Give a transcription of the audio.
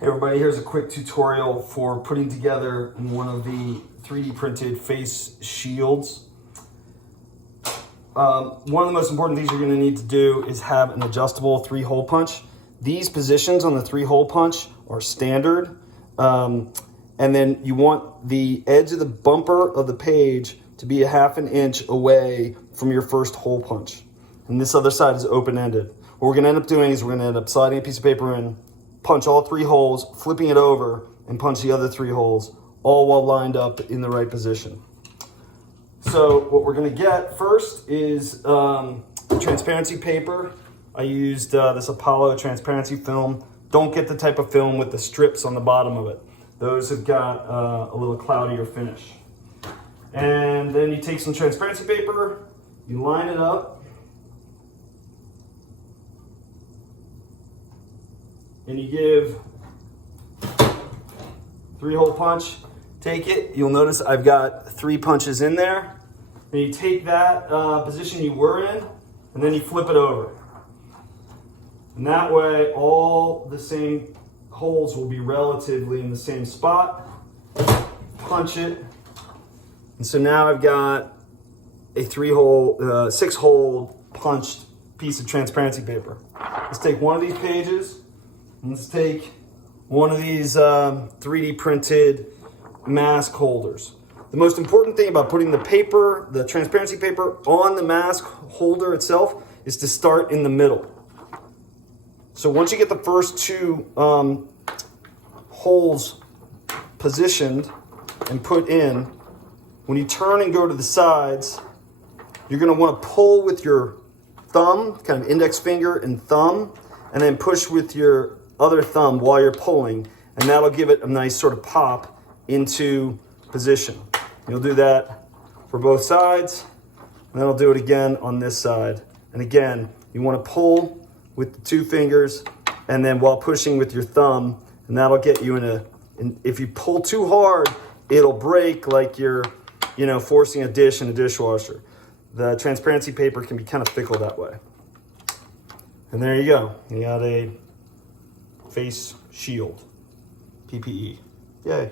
Hey everybody, here's a quick tutorial for putting together one of the 3D printed face shields. One of the most important things you're going to need to do is have an adjustable 3-hole punch. These positions on the 3-hole punch are standard. And then you want the edge of the bumper of the page to be a ½ an inch away from your first hole punch. And this other side is open-ended. What we're going to end up doing is we're going to end up sliding a piece of paper in, punch all 3 holes, flipping it over, and punch the other 3 holes, all while lined up in the right position. So what we're going to get first is transparency paper. I used this Apollo transparency film. Don't get the type of film with the strips on the bottom of it. Those have got a little cloudier finish. And then you take some transparency paper, you line it up, and you give 3-hole punch. Take it, you'll notice I've got 3 punches in there. And you take that position you were in, and then you flip it over. And that way, all the same holes will be relatively in the same spot. Punch it. And so now I've got a 6-hole punched piece of transparency paper. Let's take one of these pages. Let's take one of these 3D printed mask holders. The most important thing about putting the paper, the transparency paper, on the mask holder itself is to start in the middle. So once you get the first 2 holes positioned and put in, when you turn and go to the sides, you're going to want to pull with your thumb, kind of index finger and thumb, and then push with your other thumb while you're pulling, and that'll give it a nice sort of pop into position. You'll do that for both sides, and then I'll do it again on this side. And again, you want to pull with the 2 fingers, and then while pushing with your thumb, and that'll get you if you pull too hard, it'll break like you're, forcing a dish in a dishwasher. The transparency paper can be kind of fickle that way. And there you go. You got a face shield, PPE. Yay.